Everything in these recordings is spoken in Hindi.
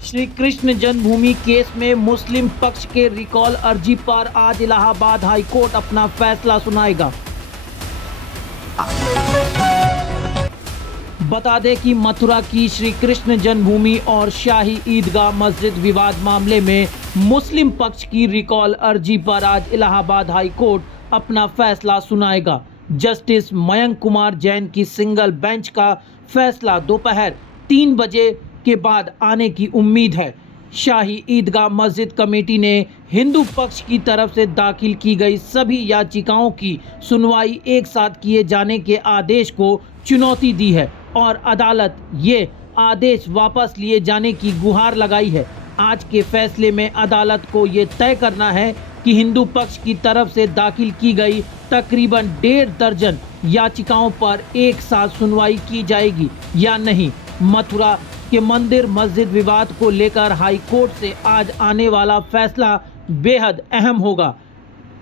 श्री कृष्ण जन्मभूमि केस में मुस्लिम पक्ष के रिकॉल अर्जी पर आज इलाहाबाद हाई कोर्ट अपना फैसला सुनाएगा। बता दें कि मथुरा की श्री कृष्ण जन्मभूमि और शाही ईदगाह मस्जिद विवाद मामले में मुस्लिम पक्ष की रिकॉल अर्जी पर आज इलाहाबाद हाई कोर्ट अपना फैसला सुनाएगा। जस्टिस मयंक कुमार जैन की सिंगल बेंच का फैसला दोपहर 3 बजे के बाद आने की उम्मीद है। शाही ईदगाह मस्जिद कमेटी ने हिंदू पक्ष की तरफ से दाखिल की गई सभी याचिकाओं की सुनवाई एक साथ किए जाने के आदेश को चुनौती दी है और अदालत ये आदेश वापस लिए जाने की गुहार लगाई है। आज के फैसले में अदालत को ये तय करना है कि हिंदू पक्ष की तरफ से दाखिल की गई तकरीबन 1.5 दर्जन याचिकाओं पर एक साथ सुनवाई की जाएगी या नहीं। मथुरा के मंदिर मस्जिद विवाद को लेकर हाई कोर्ट से आज आने वाला फैसला बेहद अहम होगा।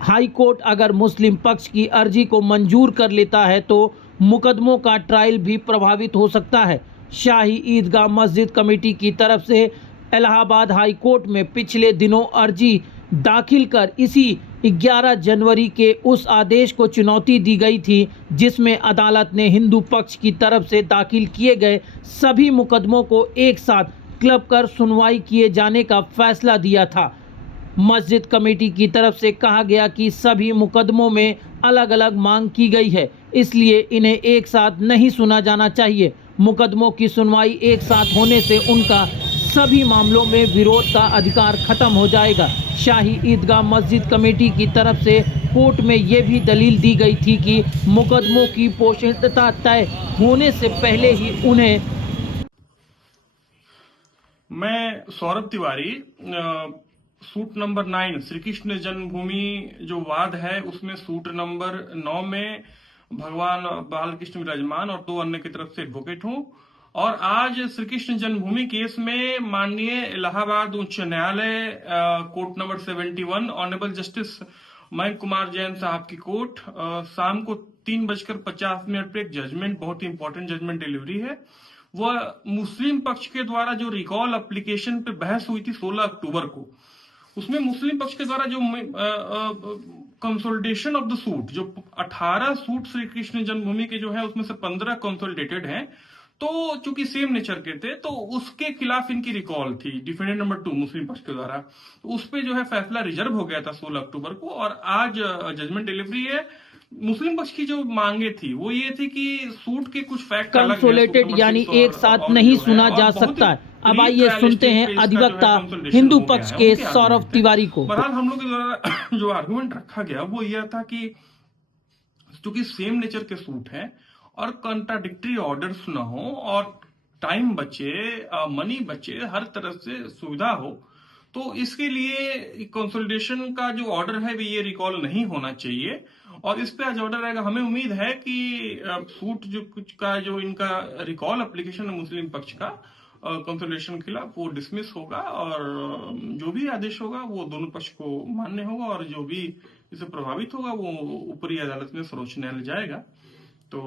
हाई कोर्ट अगर मुस्लिम पक्ष की अर्जी को मंजूर कर लेता है तो मुकदमों का ट्रायल भी प्रभावित हो सकता है। शाही ईदगाह मस्जिद कमेटी की तरफ से इलाहाबाद हाई कोर्ट में पिछले दिनों अर्जी दाखिल कर इसी 11 जनवरी के उस आदेश को चुनौती दी गई थी जिसमें अदालत ने हिंदू पक्ष की तरफ से दाखिल किए गए सभी मुकदमों को एक साथ क्लब कर सुनवाई किए जाने का फैसला दिया था। मस्जिद कमेटी की तरफ से कहा गया कि सभी मुकदमों में अलग अलग मांग की गई है, इसलिए इन्हें एक साथ नहीं सुना जाना चाहिए। मुकदमों की सुनवाई एक साथ होने से उनका सभी मामलों में विरोध का अधिकार खत्म हो जाएगा। शाही ईदगाह मस्जिद कमेटी की तरफ से कोर्ट में ये भी दलील दी गई थी कि मुकदमों की पोषणता तय होने से पहले ही उन्हें। मैं सौरभ तिवारी, सूट नंबर 9 श्री कृष्ण जन्मभूमि जो वाद है उसमें सूट नंबर 9 में भगवान बालकृष्ण विराजमान और 2 अन्य की तरफ से एडवोकेट हूं और आज श्री कृष्ण जन्मभूमि केस में माननीय इलाहाबाद उच्च न्यायालय court number 71 honourable justice Mayank Kumar Jain साहब की कोर्ट शाम को 3:50 पे एक जजमेंट, बहुत ही इंपॉर्टेंट जजमेंट डिलीवरी है। वह मुस्लिम पक्ष के द्वारा जो रिकॉल एप्लीकेशन पे बहस हुई थी 16 अक्टूबर को, उसमें मुस्लिम पक्ष के द्वारा जो कंसोलिडेशन ऑफ द सूट, जो 18 सूट श्री कृष्ण जन्मभूमि के जो है उसमें से 15 कंसोलिडेटेड हैं, तो चूंकि सेम नेचर के थे तो उसके खिलाफ इनकी रिकॉल थी डिफेंडेंट नंबर 2 मुस्लिम पक्ष के द्वारा। तो उस पे जो है फैसला रिजर्व हो गया था 16 अक्टूबर को और आज जजमेंट डिलीवरी है। मुस्लिम पक्ष की जो मांगे थी वो ये थी कि सूट के कुछ फैक्ट कंसोलिडेटेड यानी एक साथ नहीं सुना जा सकता। अब आइए सुनते हैं अधिवक्ता हिंदू पक्ष के सौरभ तिवारी को। बहरहाल हम लोग के द्वारा जो आर्गुमेंट रखा गया वो यह था कि चूंकि सेम नेचर के सूट है और कंट्राडिक्टरी ऑर्डर्स न हो और टाइम बचे, मनी बचे, हर तरह से सुविधा हो, तो इसके लिए कंसोलिडेशन का जो ऑर्डर है ये रिकॉल नहीं होना चाहिए और इस पे आज ऑर्डर आएगा। हमें उम्मीद है कि सूट जो कुछ का जो इनका रिकॉल एप्लीकेशन है मुस्लिम पक्ष का कंसोलिडेशन के खिलाफ वो डिसमिस होगा और जो भी आदेश होगा वो दोनों पक्ष को मान्य होगा और जो भी इससे प्रभावित होगा वो ऊपरी अदालत में सर्वोच्च न्यायालय जाएगा। तो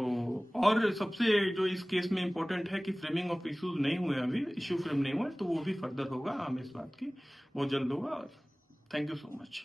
और सबसे जो इस केस में इंपॉर्टेंट है कि फ्रेमिंग ऑफ इश्यूज नहीं हुए, अभी इश्यू फ्रेम नहीं हुए, तो वो भी फर्दर होगा। हम इस बात की बहुत जल्द होगा। Thank you so much.